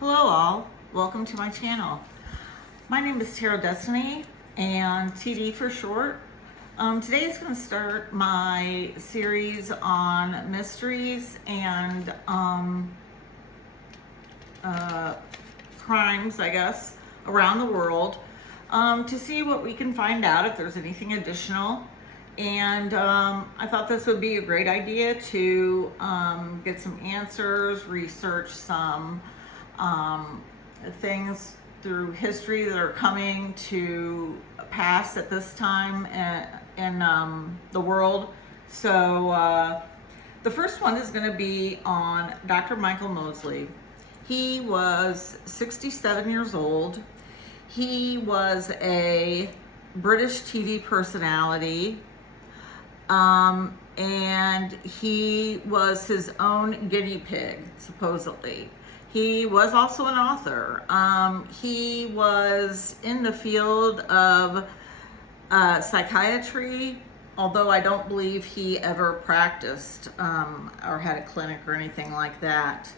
Hello all, welcome to my channel. My name is Tarot Destiny, and TD for short. Today is going to start my series on mysteries and crimes, I guess, around the world, to see what we can find out, if there's anything additional. And I thought this would be a great idea to get some answers, research some things through history that are coming to pass at this time in the world. So the first one is going to be on Dr. Michael Mosley. He was 67 years old. He was a British TV personality, and he was his own guinea pig, supposedly. He was also an author. He was in the field of psychiatry, although I don't believe he ever practiced or had a clinic or anything like that.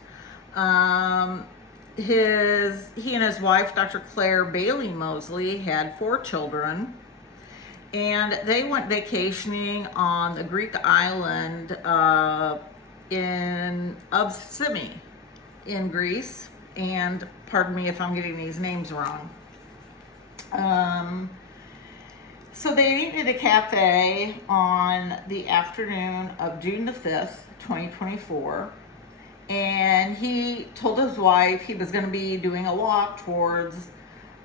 He and his wife, Dr. Claire Bailey Mosley, had 4 children, and they went vacationing on the Greek island of Simi in Greece, and pardon me if I'm getting these names wrong. So they ate at a cafe on the afternoon of June the 5th, 2024, and he told his wife he was going to be doing a walk towards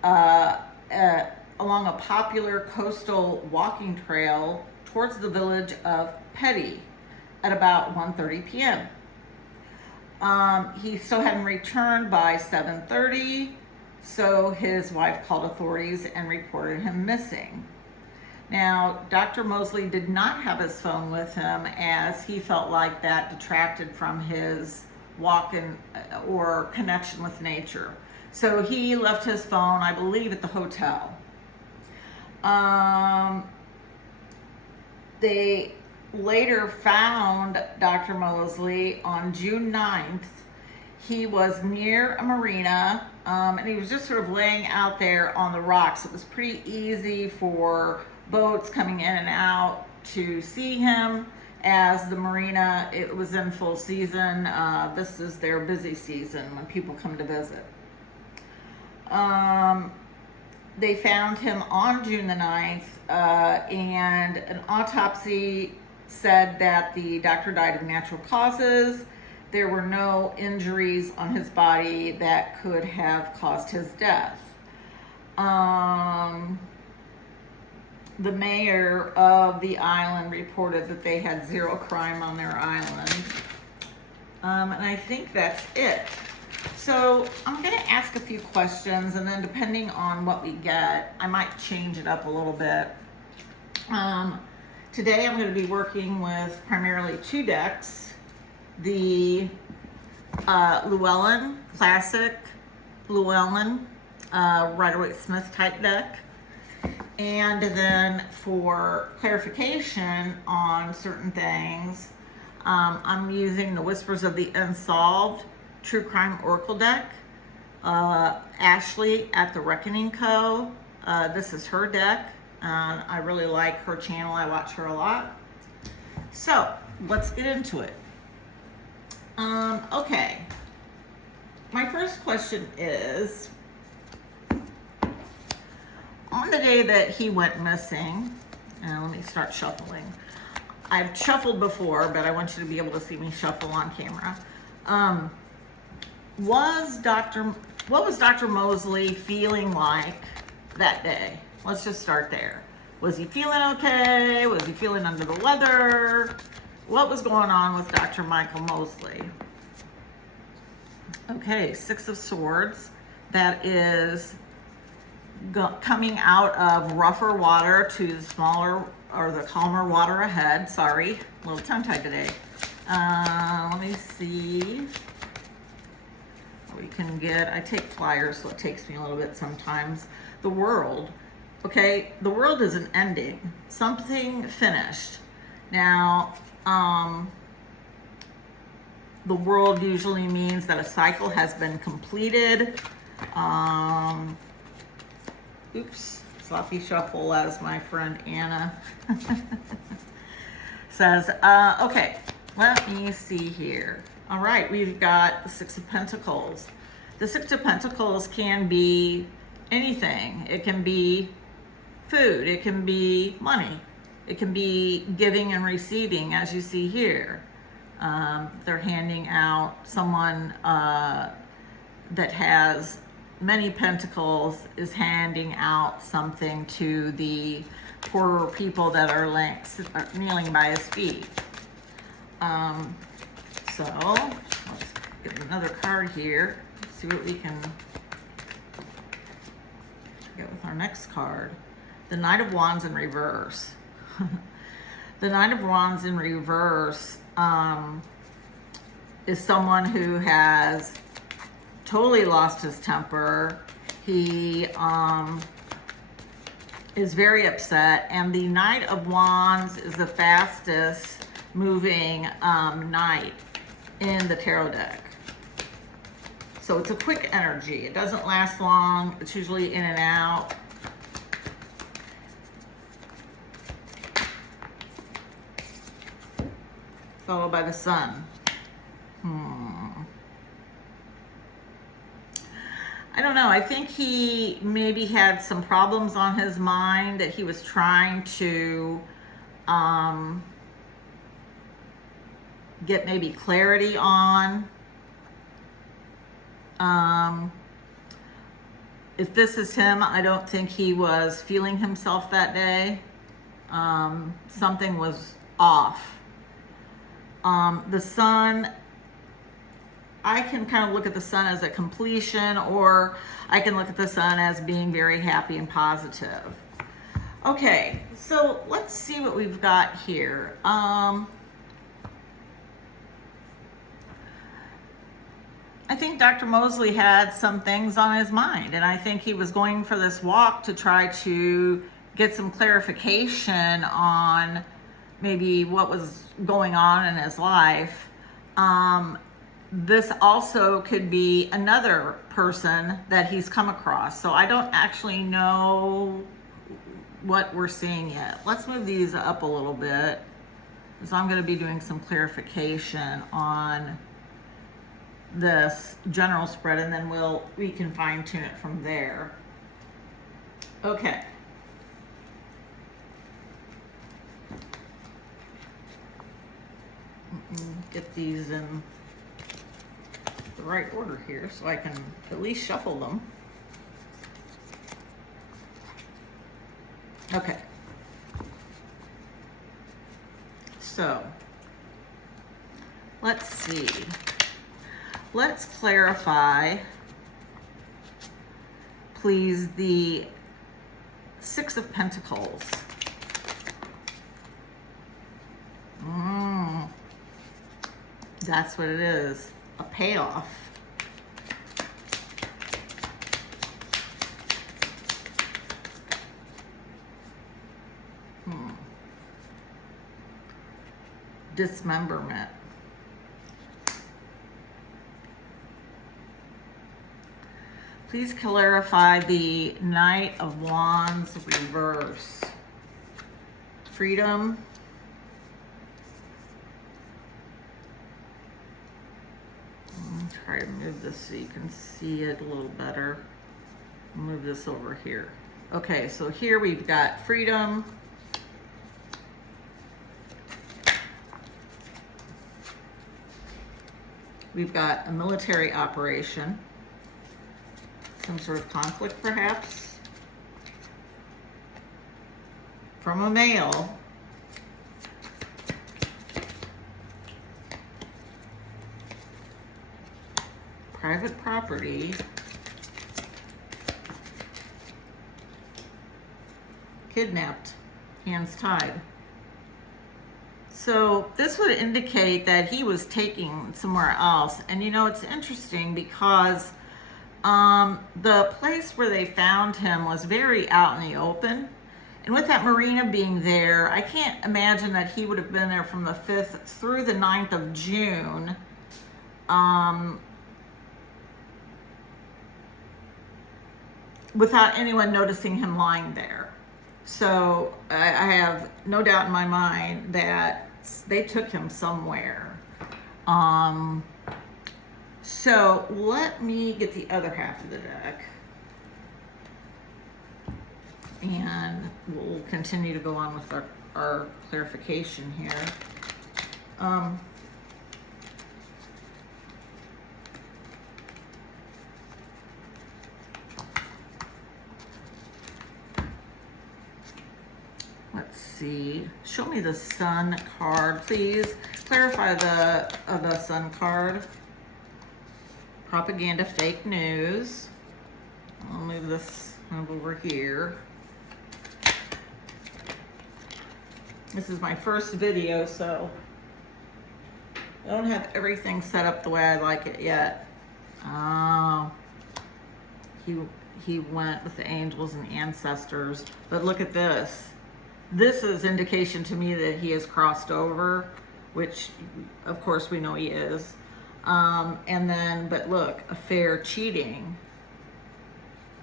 along a popular coastal walking trail towards the village of Petty at about 1:30 p.m. He still hadn't returned by 7:30, so his wife called authorities and reported him missing. Now, Dr. Mosley did not have his phone with him, as he felt like that detracted from his walk or connection with nature. So he left his phone, I believe, at the hotel. They later found Dr. Mosley on June 9th. He was near a marina, and he was just sort of laying out there on the rocks. It was pretty easy for boats coming in and out to see him, as the marina, it was in full season. This is their busy season when people come to visit. They found him on June the 9th, and an autopsy said that the doctor died of natural causes. There were no injuries on his body that could have caused his death. The mayor of the island reported that they had 0 crime on their island. And I think that's it. So I'm going to ask a few questions, and then depending on what we get, I might change it up a little bit. Today I'm going to be working with primarily 2 decks. The Llewellyn, classic Llewellyn, Rider-Waite-Smith type deck. And then for clarification on certain things, I'm using the Whispers of the Unsolved True Crime Oracle deck. Ashley at The Reckoning Co. This is her deck. I really like her channel. I watch her a lot. So let's get into it. Okay. My first question is, on the day that he went missing, and let me start shuffling. I've shuffled before, but I want you to be able to see me shuffle on camera. What was Dr. Mosley feeling like that day? Let's just start there. Was he feeling okay? Was he feeling under the weather? What was going on with Dr. Michael Mosley? Okay, 6 of Swords. That is coming out of rougher water to the smaller or the calmer water ahead. Sorry, a little tongue-tied today. Let me see what we can get. I take flyers, so it takes me a little bit sometimes. The World. Okay, the world is an ending. Something finished. Now, the world usually means that a cycle has been completed. Oops, sloppy shuffle, as my friend Anna says. Okay, let me see here. All right, we've got the Six of Pentacles. The Six of Pentacles can be anything. It can be food, it can be money, it can be giving and receiving, as you see here. They're handing out someone that has many pentacles is handing out something to the poorer people that are kneeling by his feet. So let's get another card here. Let's see what we can get with our next card. The Knight of Wands in reverse. The Knight of Wands in reverse is someone who has totally lost his temper. He is very upset, and the Knight of Wands is the fastest moving knight in the tarot deck. So it's a quick energy. It doesn't last long. It's usually in and out. Followed by the Sun. I don't know. I think he maybe had some problems on his mind that he was trying to get maybe clarity on. If this is him, I don't think he was feeling himself that day. Something was off. The Sun, I can kind of look at the Sun as a completion, or I can look at the Sun as being very happy and positive. Okay, so let's see what we've got here. I think Dr. Mosley had some things on his mind, and I think he was going for this walk to try to get some clarification on maybe what was going on in his life. This also could be another person that he's come across. So I don't actually know what we're seeing yet. Let's move these up a little bit, because I'm going to be doing some clarification on this general spread, and then we can fine tune it from there. Okay. Get these in the right order here so I can at least shuffle them. Okay. So let's see. Let's clarify, please, the Six of Pentacles. That's what it is, a payoff. Dismemberment. Please clarify the Knight of Wands reverse. Freedom. Try to move this so you can see it a little better. Move this over here. Okay, so here we've got freedom. We've got a military operation. Some sort of conflict, perhaps, from a male. Private property. Kidnapped, hands tied. So this would indicate that he was taken somewhere else. And you know, it's interesting because the place where they found him was very out in the open. And with that marina being there, I can't imagine that he would have been there from the 5th through the 9th of June. without anyone noticing him lying there. So I have no doubt in my mind that they took him somewhere. So let me get the other half of the deck, and we'll continue to go on with our clarification here. Let's see. Show me the Sun card, please. Clarify the Sun card. Propaganda, fake news. I'll move this over here. This is my first video, so I don't have everything set up the way I like it yet. Oh, he went with the angels and ancestors. But look at this. This is indication to me that he has crossed over, which of course we know he is. And then, but look, affair, cheating.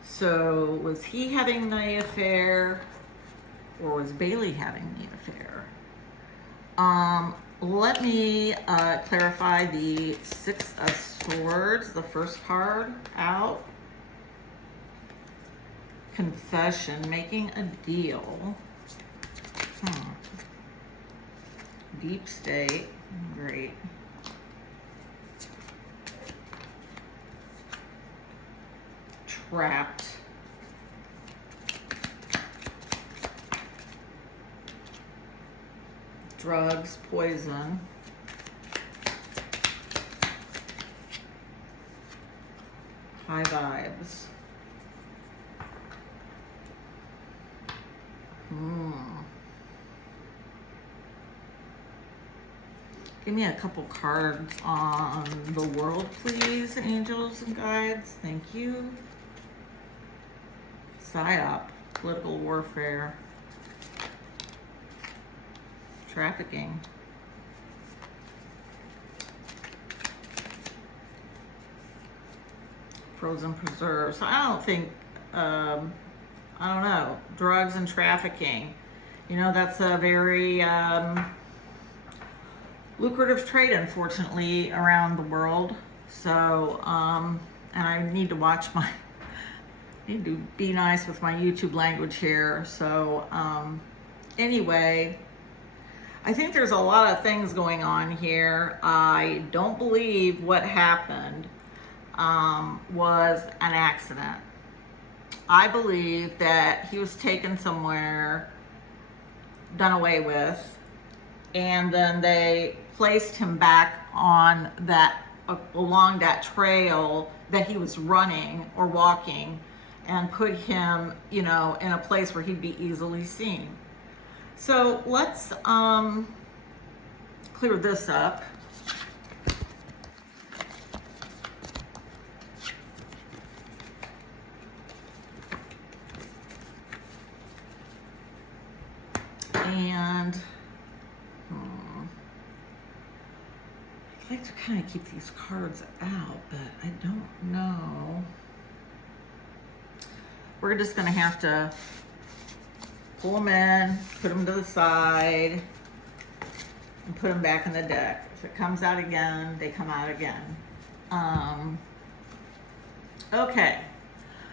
So was he having the affair, or was Bailey having the affair? Let me clarify the Six of Swords, the first card out. Confession, making a deal. Deep state, great. Trapped. Drugs, poison. High vibes. Give me a couple cards on the world, please, angels and guides. Thank you. PSYOP, political warfare, trafficking, frozen preserves. So I don't think, I don't know, drugs and trafficking. You know, that's a very lucrative trade, unfortunately, around the world. So, and I need to watch my, need to be nice with my YouTube language here. So, anyway, I think there's a lot of things going on here. I don't believe what happened was an accident. I believe that he was taken somewhere, done away with, and then they placed him back on that, along that trail that he was running or walking, and put him, you know, in a place where he'd be easily seen. So let's clear this up. And I'd like to kind of keep these cards out, but I don't know. We're just going to have to pull them in, put them to the side, and put them back in the deck. If it comes out again, they come out again. Okay,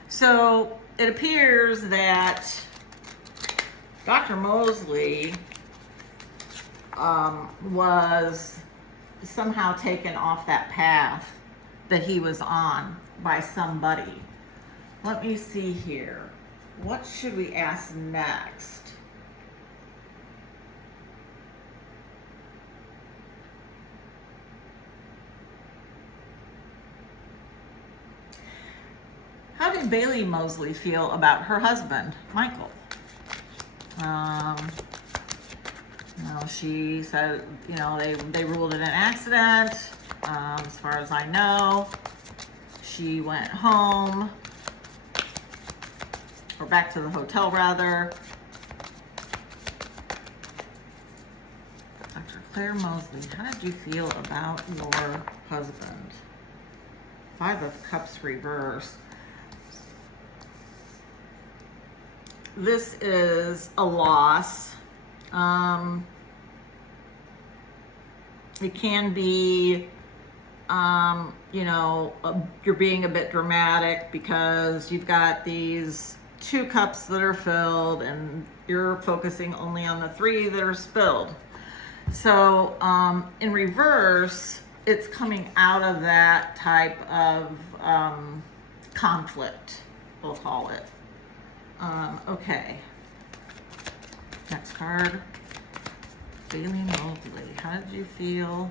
so it appears that Dr. Mosley was somehow taken off that path that he was on by somebody. Let me see here. What should we ask next? How did Bailey Mosley feel about her husband, Michael? No, she said, you know, they ruled it an accident. As far as I know, she went home, or back to the hotel rather. Dr. Claire Mosley, how did you feel about your husband. Five of Cups reversed. This is a loss. It can be, you know, you're being a bit dramatic because you've got these 2 cups that are filled and you're focusing only on the 3 that are spilled. So in reverse, it's coming out of that type of conflict, we'll call it. Okay. Next card. Bailey Mosley. How did you feel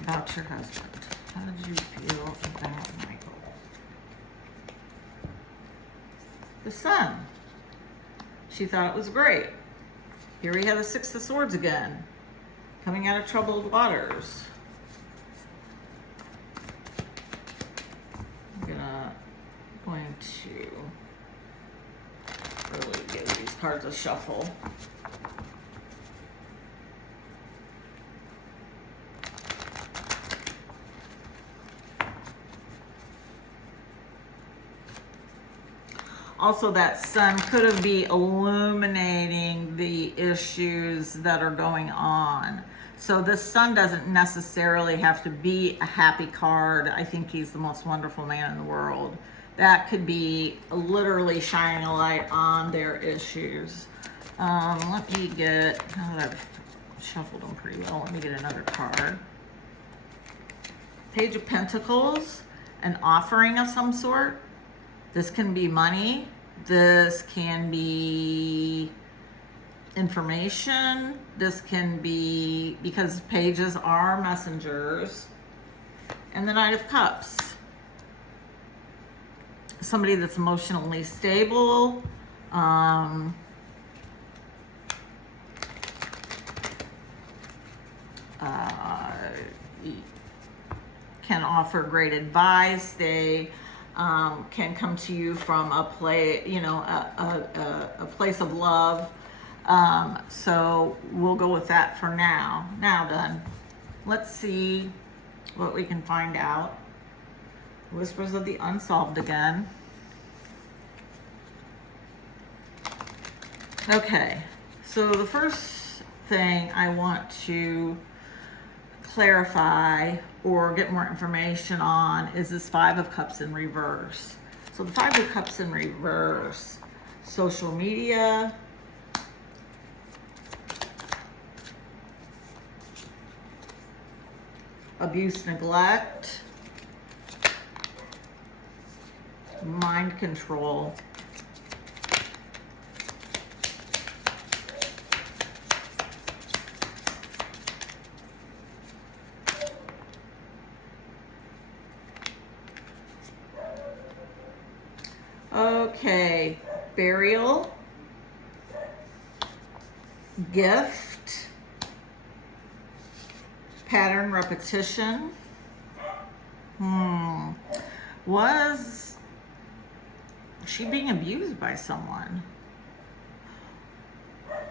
about your husband? How did you feel about Michael? The Sun. She thought it was great. Here we have the 6 of Swords again. Coming out of troubled waters. I'm going to really give these cards a shuffle. Also, that Sun could be illuminating the issues that are going on. So this Sun doesn't necessarily have to be a happy card. I think he's the most wonderful man in the world. That could be literally shining a light on their issues. Let me get, now that I've shuffled them pretty well, let me get another card. Page of Pentacles, an offering of some sort. This can be money. This can be information. This can be, because pages are messengers. And the Knight of Cups. Somebody that's emotionally stable. Can offer great advice. They can come to you from a place, you know, a place of love. So we'll go with that for now. Now then, let's see what we can find out. Whispers of the Unsolved again. Okay, so the first thing I want to clarify or get more information on is this 5 of Cups in reverse. So the 5 of Cups in reverse, social media, abuse, neglect, mind control, okay, burial, gift, pattern repetition. Was she being abused by someone?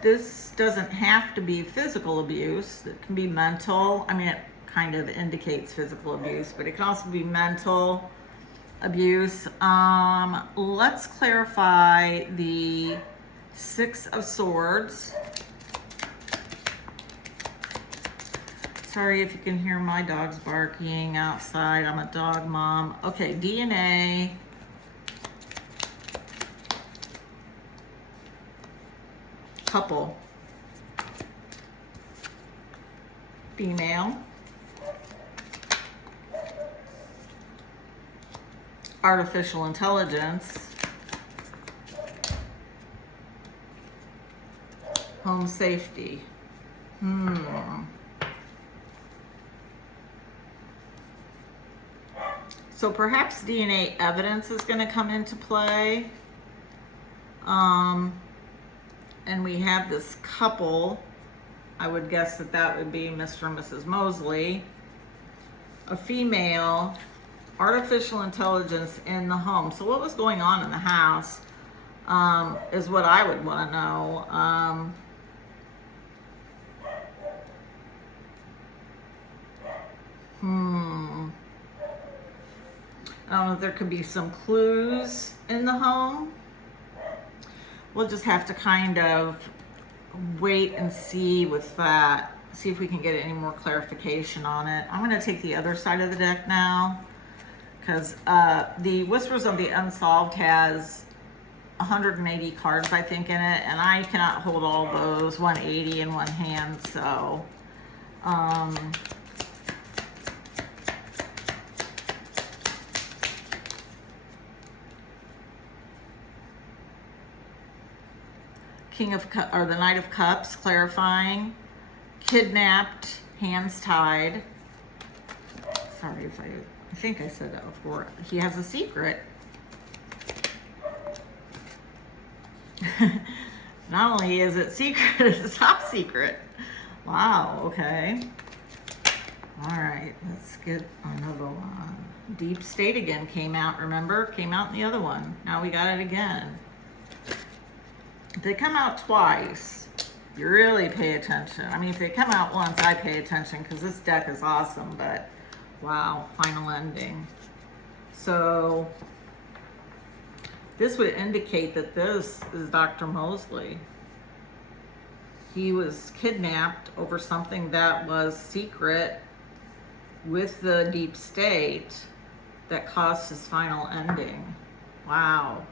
This doesn't have to be physical abuse. It can be mental. I mean, it kind of indicates physical abuse, but it can also be mental abuse. Let's clarify the 6 of Swords. Sorry if you can hear my dogs barking outside. I'm a dog mom. Okay, DNA. Couple. Female. Artificial intelligence. Home safety. So perhaps DNA evidence is going to come into play. And we have this couple. I would guess that that would be Mr. and Mrs. Mosley. A female, artificial intelligence in the home. So what was going on in the house is what I would want to know. I don't know if there could be some clues in the home. We'll just have to kind of wait and see with that. See if we can get any more clarification on it. I'm going to take the other side of the deck now, because the Whispers of the Unsolved has 180 cards, I think, in it, and I cannot hold all those 180 in one hand, so or the Knight of Cups, clarifying. Kidnapped, hands tied. Sorry if I think I said that before. He has a secret. Not only is it secret, it's top secret. Wow, okay. All right, let's get another one. Deep State again came out, remember? Came out in the other one. Now we got it again. They come out twice. You really pay attention. I mean, if they come out once, I pay attention because this deck is awesome, but wow, final ending. So this would indicate that this is Dr. Mosley. He was kidnapped over something that was secret with the Deep State that caused his final ending. Wow.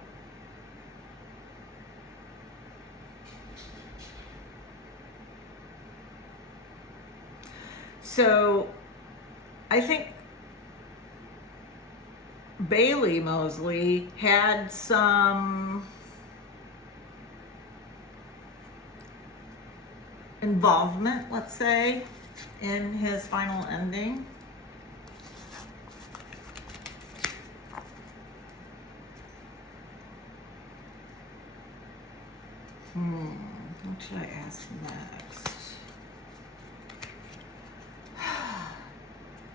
So I think Bailey Mosley had some involvement, let's say, in his final ending. What should I ask next?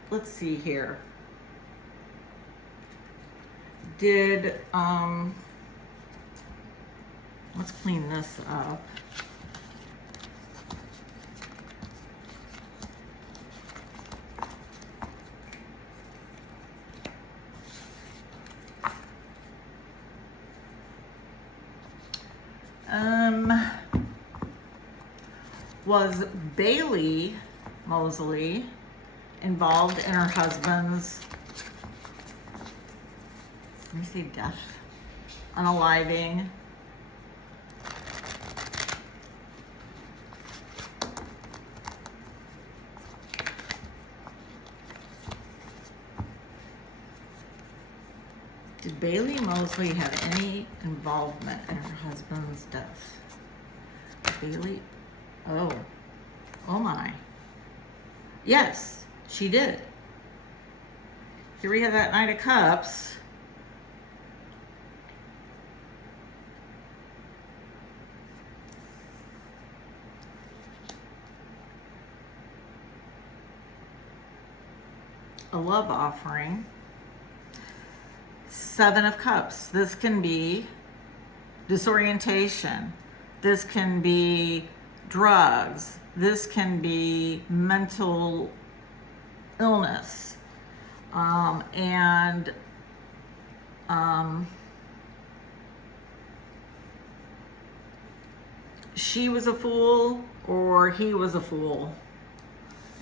Let's see here. Did, let's clean this up. Was Bailey Mosley involved in her husband's, let me say, death, unaliving? Did Bailey Mosley have any involvement in her husband's death? Bailey, oh my. Yes, she did. Here we have that Knight of Cups. A love offering. Seven of Cups. This can be disorientation. This can be drugs. This can be mental illness. She was a fool or he was a fool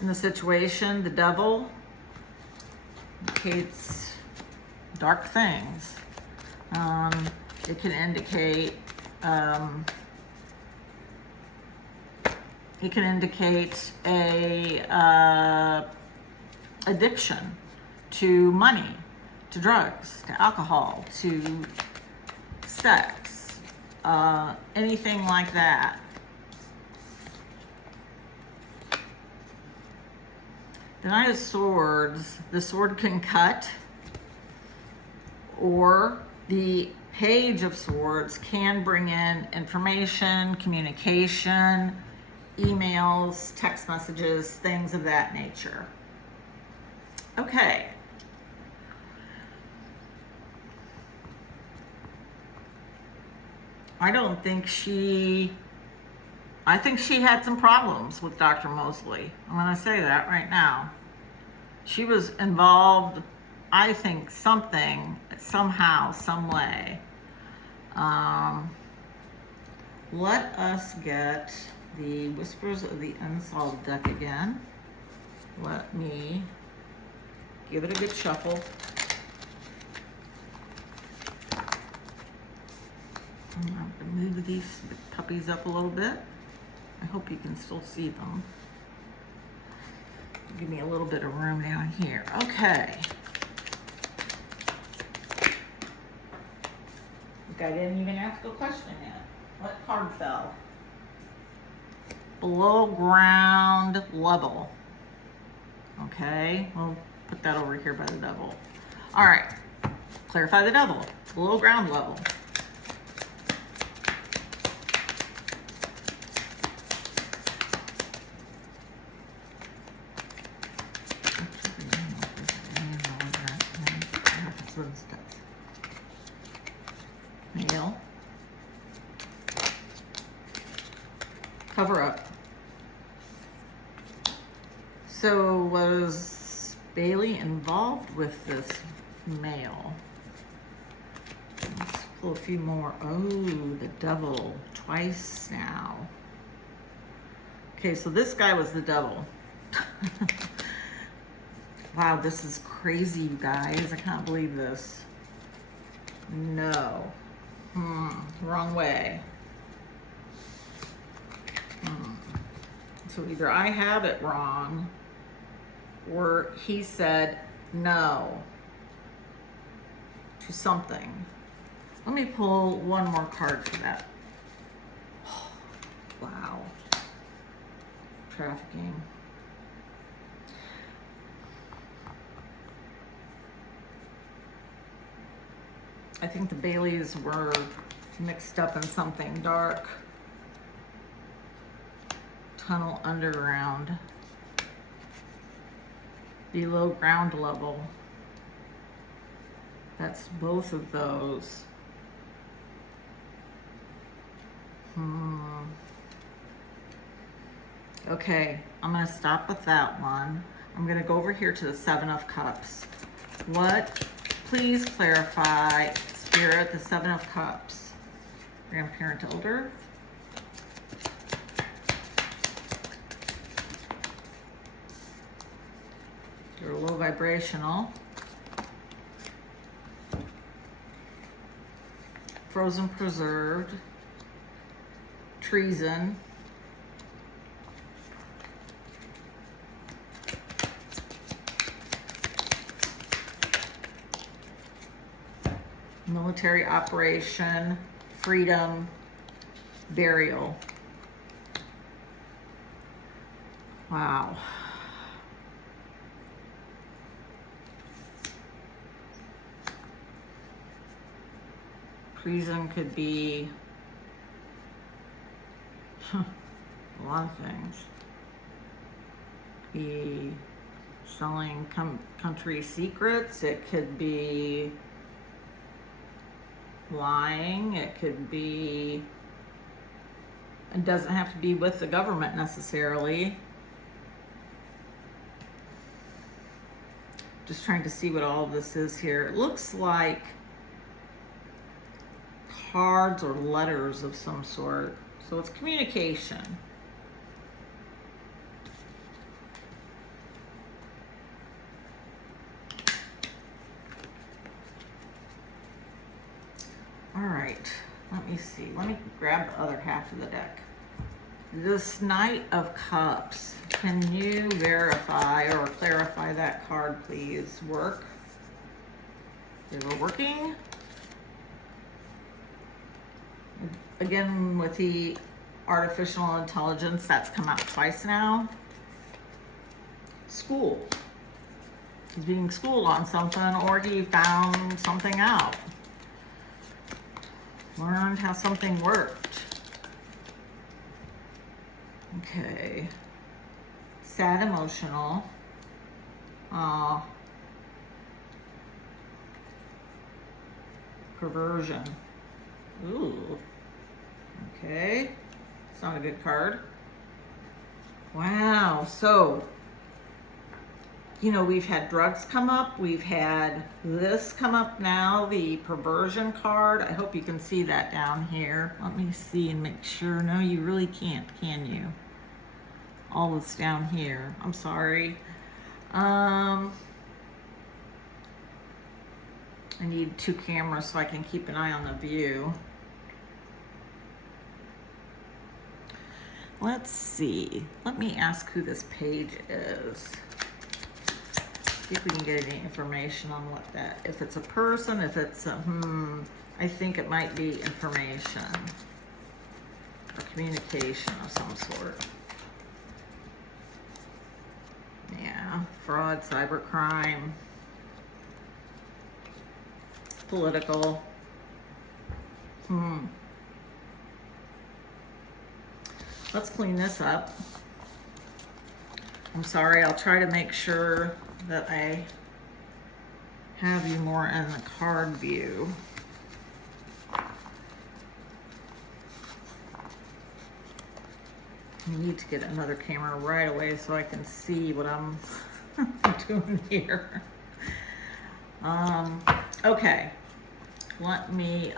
in the situation. The devil indicates dark things. It can indicate a addiction to money, to drugs, to alcohol, to sex, anything like that. The Knight of Swords, the sword can cut, or the Page of Swords can bring in information, communication, emails, text messages, things of that nature. Okay. I think she had some problems with Dr. Mosley. I'm going to say that right now. She was involved, I think, somehow, some way. Let us get the Whispers of the Unsolved deck again. Let me give it a good shuffle. I'm going to move these puppies up a little bit. I hope you can still see them. Give me a little bit of room down here. Okay. Look, I didn't even ask a question yet. What card fell? Below ground level. Okay, we'll put that over here by the devil. All right, clarify the devil. Below ground level. Male. Cover up. So was Bailey involved with this male? Let's pull a few more. Oh, the devil. Twice now. Okay, so this guy was the devil. Wow, this is crazy, you guys. I can't believe this. No. Wrong way. So either I have it wrong, or he said no to something. Let me pull one more card for that. Wow. Trafficking. I think the Baileys were mixed up in something dark. Tunnel underground. Below ground level. That's both of those. Okay, I'm gonna stop with that one. I'm gonna go over here to the Seven of Cups. What? Please clarify, Spirit, the Seven of Cups. Grandparent elder. You're low vibrational. Frozen preserved. Treason. Military operation, freedom, burial. Wow. Treason could be a lot of things. Be selling country secrets. It could be lying. It could be, it doesn't have to be with the government necessarily. Just trying to see what all of this is here. It looks like cards or letters of some sort. So it's communication. All right, let me see. Let me grab the other half of the deck. This Knight of Cups. Can you verify or clarify that card, please? Work. They were working. Again, with the artificial intelligence, that's come out twice now. School. He's being schooled on something, or he found something out. Learned how something worked. Okay. Sad, emotional. Perversion. Ooh. Okay. It's not a good card. Wow. So you know, we've had drugs come up. We've had this come up now, the perversion card. I hope you can see that down here. Let me see and make sure. No, you really can't, can you? All this down here. I'm sorry. I need 2 cameras so I can keep an eye on the view. Let's see. Let me ask who this page is. See if we can get any information on what that, if it's a person, if it's a, I think it might be information or communication of some sort. Yeah, fraud, cybercrime, political. Let's clean this up. I'm sorry, I'll try to make sure that I have you more in the card view. I need to get another camera right away so I can see what I'm doing here. Okay, let me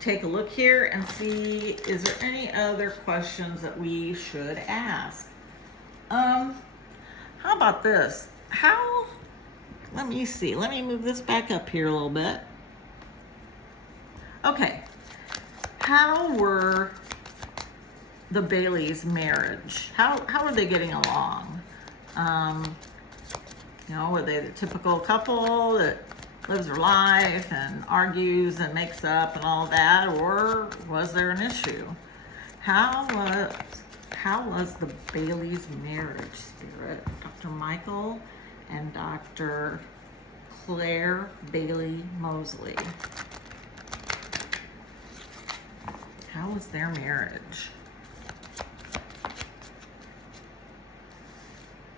take a look here and see, is there any other questions that we should ask? How about this? Let me see, let me move this back up here a little bit. Okay, how were the Bailey's marriage? How are they getting along? You know, were they the typical couple that lives their life and argues and makes up and all that, or was there an issue? How was the Bailey's marriage, Spirit? Dr. Michael and Dr. Claire Bailey Mosley. How was their marriage?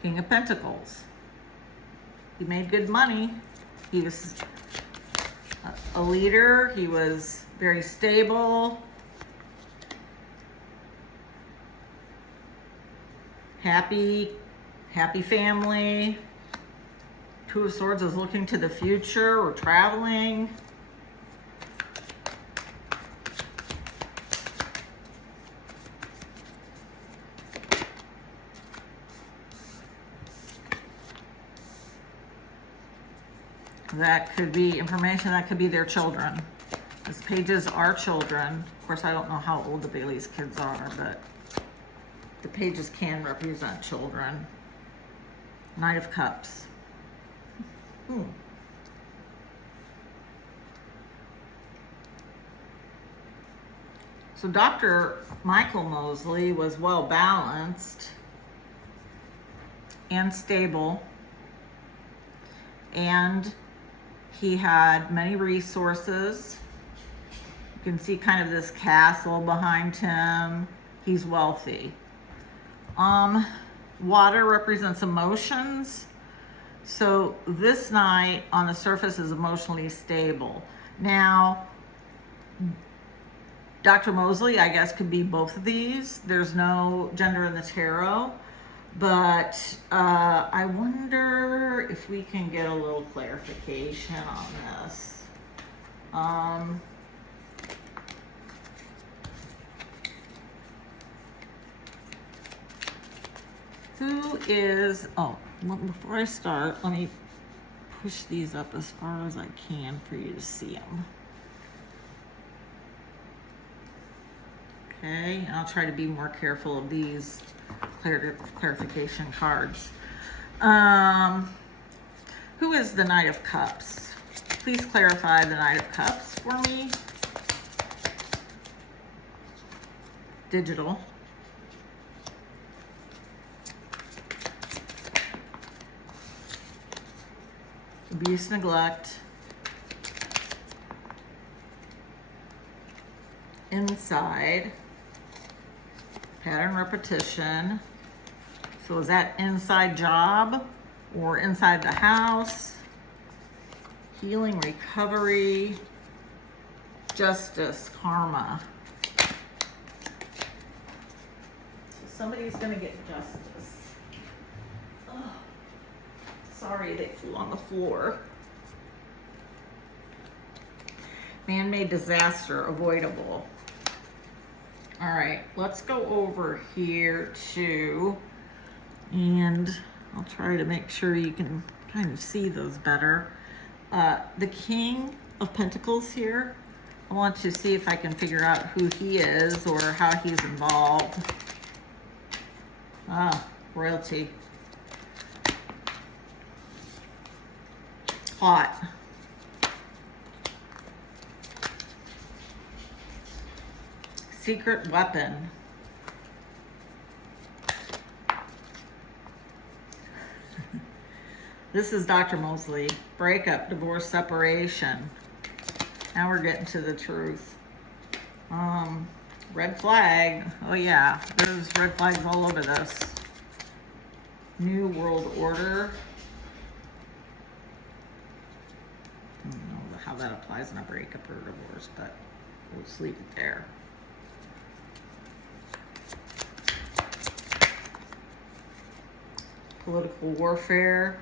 King of Pentacles. He made good money. He was a leader. He was very stable. Happy family. 2 of Swords is looking to the future or traveling. That could be information, that could be their children. These pages are children. Of course, I don't know how old the Bailey's kids are, but the pages can represent children. Knight of Cups. So Dr. Michael Mosley was well balanced and stable, and he had many resources. You can see kind of this castle behind him. He's wealthy. Water represents emotions. So this knight on the surface is emotionally stable. Now, Dr. Mosley, I guess, could be both of these. There's no gender in the tarot. But I wonder if we can get a little clarification on this. Who is, before I start, let me push these up as far as I can for you to see them. Okay, and I'll try to be more careful of these clarification cards. Who is the Knight of Cups? Please clarify the Knight of Cups for me. Digital. Abuse, neglect. Inside. Pattern repetition. So is that inside job or inside the house? Healing, recovery, justice, karma. So somebody's going to get justice. Oh. Sorry, they flew on the floor. Man-made disaster avoidable. All right, let's go over here to, and I'll try to make sure you can kind of see those better. The King of Pentacles here. I want to see if I can figure out who he is or how he's involved. Ah, royalty. Hot. Secret weapon. This is Dr. Mosley. Breakup, divorce, separation. Now we're getting to the truth. Red flag. Oh yeah, there's red flags all over this. New world order. I don't know how that applies in a breakup or divorce, but we'll just leave it there. Political warfare.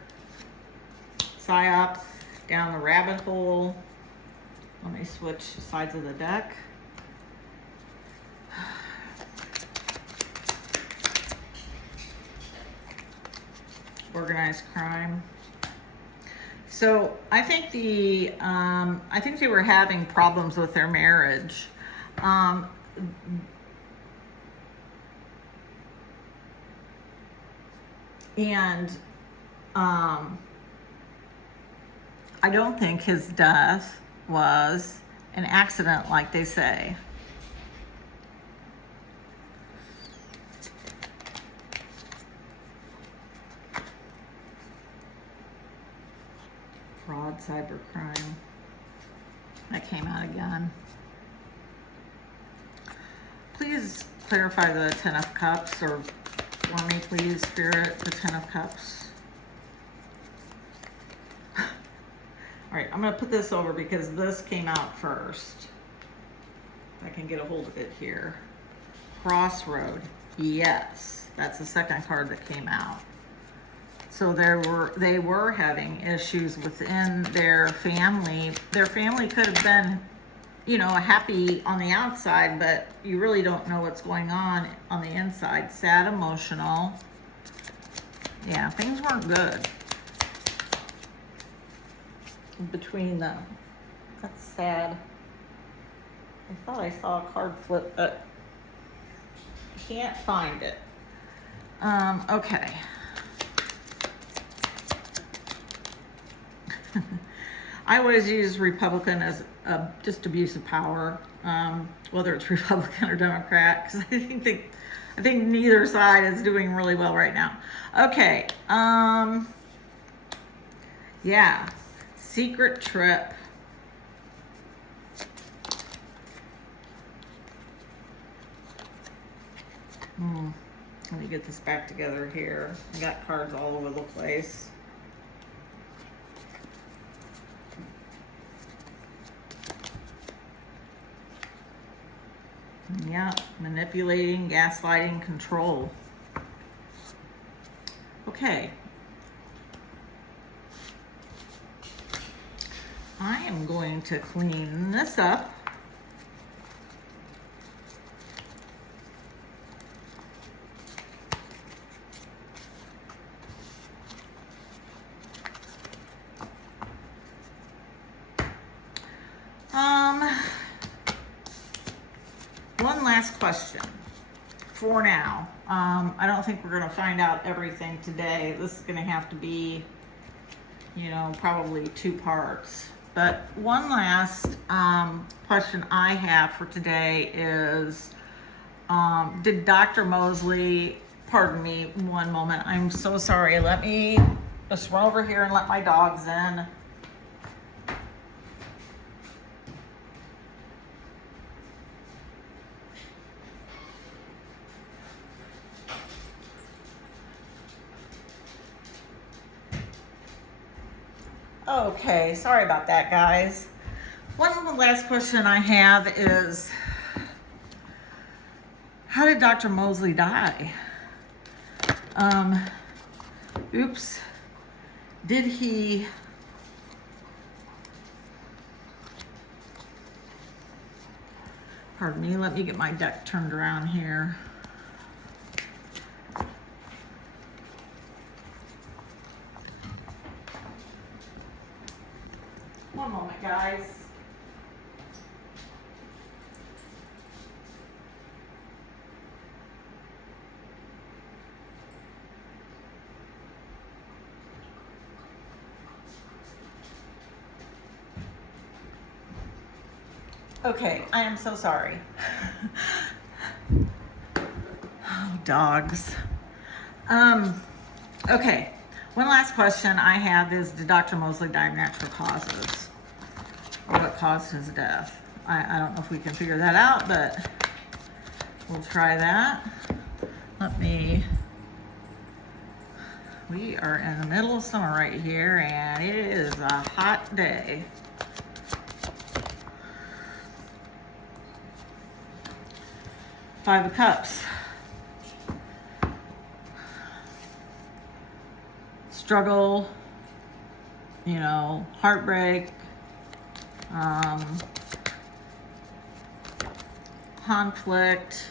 PSYOP. Down the rabbit hole. Let me switch sides of the deck. Organized crime. So I think they were having problems with their marriage. I don't think his death was an accident like they say. Fraud, cybercrime. That came out again. Please clarify the Ten of Cups, or for me, please, Spirit, the Ten of Cups. All right, I'm going to put this over because this came out first. If I can get a hold of it here. Crossroad. Yes, that's the second card that came out. So they were having issues within their family. Their family could have been, you know, happy on the outside, but you really don't know what's going on the inside. Sad, emotional. Yeah, things weren't good between them. That's sad. I thought I saw a card flip, but can't find it. Okay. I always use Republican as just abuse of power, whether it's Republican or Democrat, because I think neither side is doing really well right now. Okay. Yeah. Secret trip. Let me get this back together here. I got cards all over the place. Yeah, manipulating, gaslighting, control. Okay. I am going to clean this up. One last question for now. I don't think we're going to find out everything today. This is going to have to be, you know, probably 2 parts. But one last question I have for today is, did Dr. Mosley, pardon me one moment, I'm so sorry. Let me just run over here and let my dogs in. Okay, sorry about that, guys. One last question I have is, how did Dr. Mosley die? Oops. Did he... Pardon me, let me get my deck turned around here. One moment, guys. Okay, I am so sorry. Oh, dogs. Okay, one last question I have is, did Dr. Mosley die of natural causes? Or what caused his death? I don't know if we can figure that out, but we'll try that. We are in the middle of summer right here, and it is a hot day. Five of Cups. Struggle, you know, heartbreak, conflict,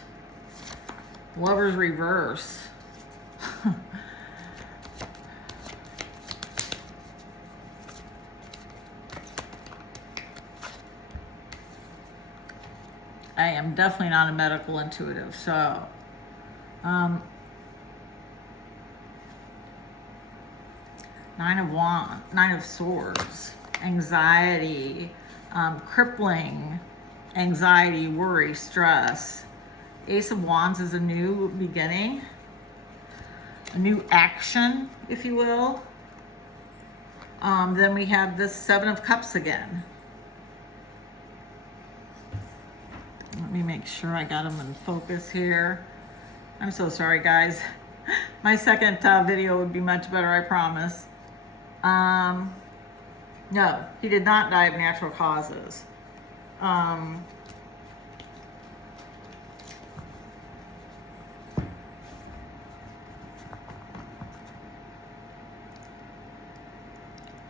Lover's reverse. I am definitely not a medical intuitive, so Nine of Swords, anxiety, crippling anxiety, worry, stress. Ace of Wands is a new beginning, a new action, if you will. Then we have this Seven of Cups again. Let me make sure I got them in focus here. I'm so sorry, guys. My second video would be much better, I promise. No, he did not die of natural causes.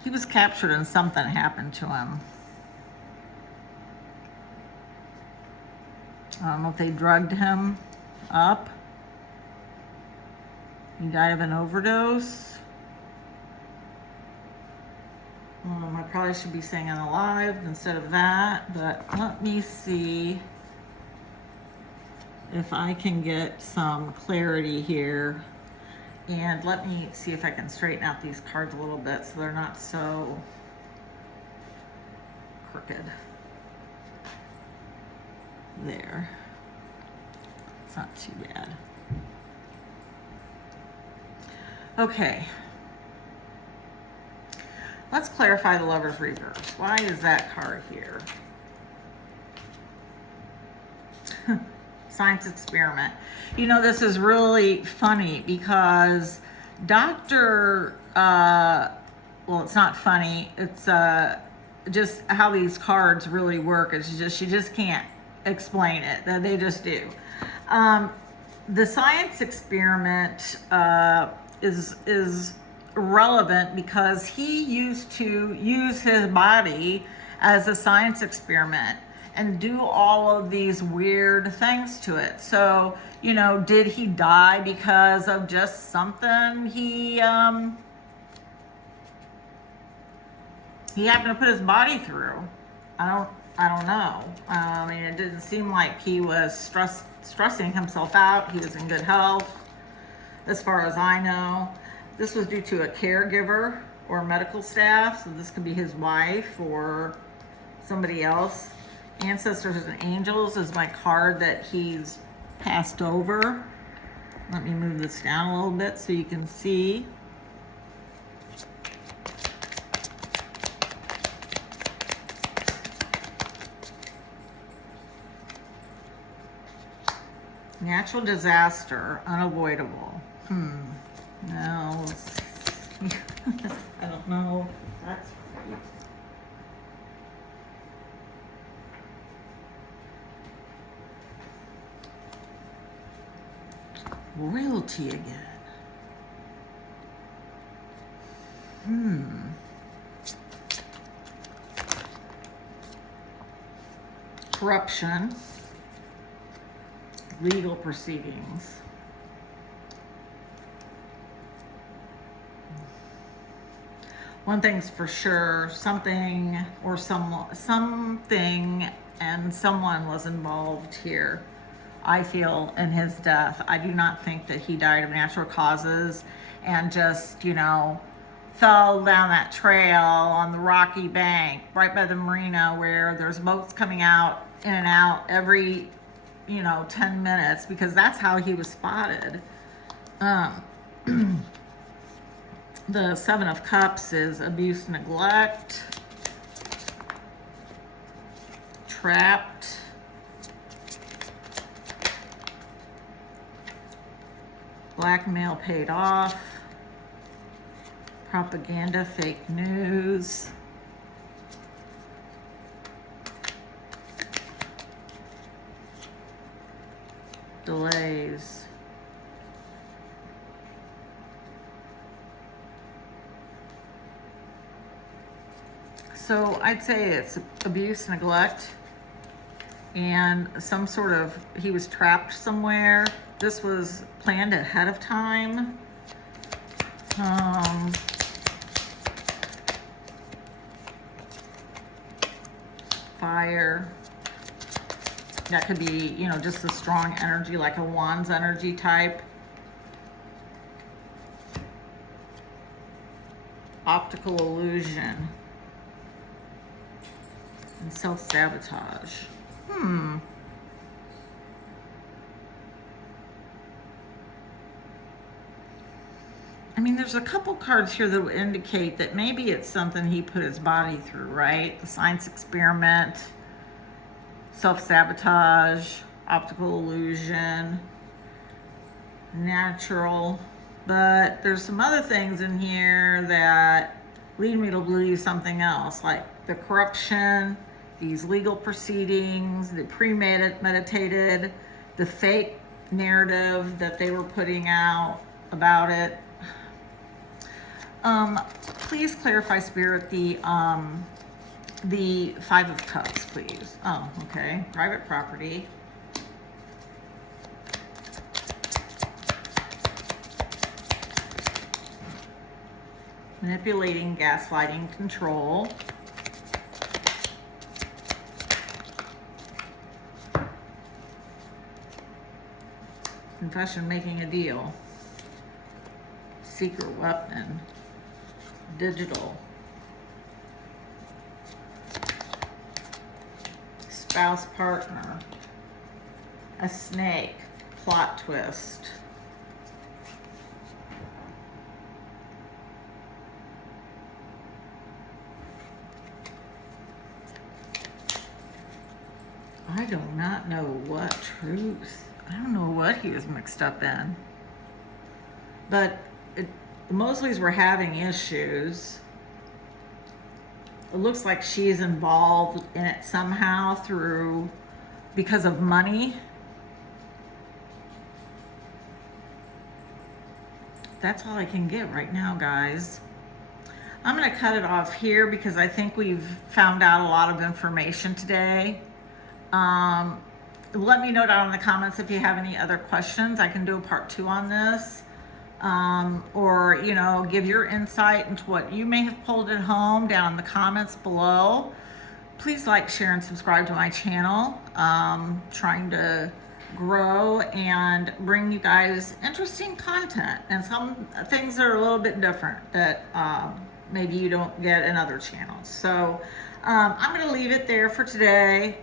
He was captured and something happened to him. I don't know if they drugged him up. He died of an overdose. I probably should be saying unalive instead of that, but let me see if I can get some clarity here. And let me see if I can straighten out these cards a little bit so they're not so crooked. There. It's not too bad. Okay. Let's clarify the Lover's reverse. Why is that card here? Science experiment. You know, this is really funny because well, it's not funny. It's just how these cards really work. It's just, you just can't explain it. They just do. The science experiment is relevant because he used to use his body as a science experiment and do all of these weird things to it. So, you know, did he die because of just something he happened to put his body through? I don't know. I mean, it didn't seem like he was stressing himself out. He was in good health, as far as I know. This was due to a caregiver or medical staff, so this could be his wife or somebody else. Ancestors and Angels is my card that he's passed over. Let me move this down a little bit so you can see. Natural disaster, unavoidable. No, I don't know. That's right. Royalty again. corruption, legal proceedings. One thing's for sure, something or something and someone was involved here, I feel, in his death. I do not think that he died of natural causes and just, you know, fell down that trail on the rocky bank right by the marina where there's boats coming out in and out every, you know, 10 minutes, because that's how he was spotted. The Seven of Cups is abuse, neglect, trapped, blackmail paid off, propaganda, fake news, delays. So I'd say it's abuse, neglect, and some sort of, he was trapped somewhere. This was planned ahead of time. Fire. That could be, you know, just a strong energy, like a Wands energy type. Optical illusion. And self-sabotage. I mean, there's a couple cards here that would indicate that maybe it's something he put his body through, right? The science experiment, self-sabotage, optical illusion, natural. But there's some other things in here that lead me to believe something else, like the corruption, these legal proceedings, the premeditated, the fake narrative that they were putting out about it. Please clarify, Spirit, the Five of Cups, please. Oh, okay. Private property. Manipulating, gaslighting, control. Confession, making a deal. Secret weapon. Digital. Spouse, partner. A snake. Plot twist. I do not know what truth. I don't know what he was mixed up in. But the Mosleys were having issues. It looks like she's involved in it somehow because of money. That's all I can get right now, guys. I'm going to cut it off here because I think we've found out a lot of information today. Let me know down in the comments if you have any other questions. I can do a part 2 on this. Or, you know, give your insight into what you may have pulled at home down in the comments below. Please like, share, and subscribe to my channel. Trying to grow and bring you guys interesting content and some things that are a little bit different that maybe you don't get in other channels. So I'm going to leave it there for today.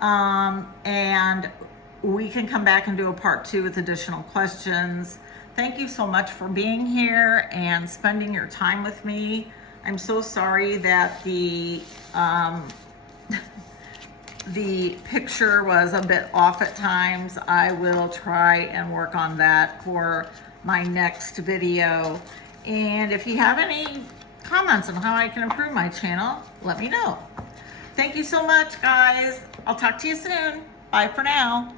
And we can come back and do a part 2 with additional questions. Thank you so much for being here and spending your time with me. I'm so sorry that the picture was a bit off at times. I will try and work on that for my next video. And if you have any comments on how I can improve my channel, let me know. Thank you so much, guys. I'll talk to you soon. Bye for now.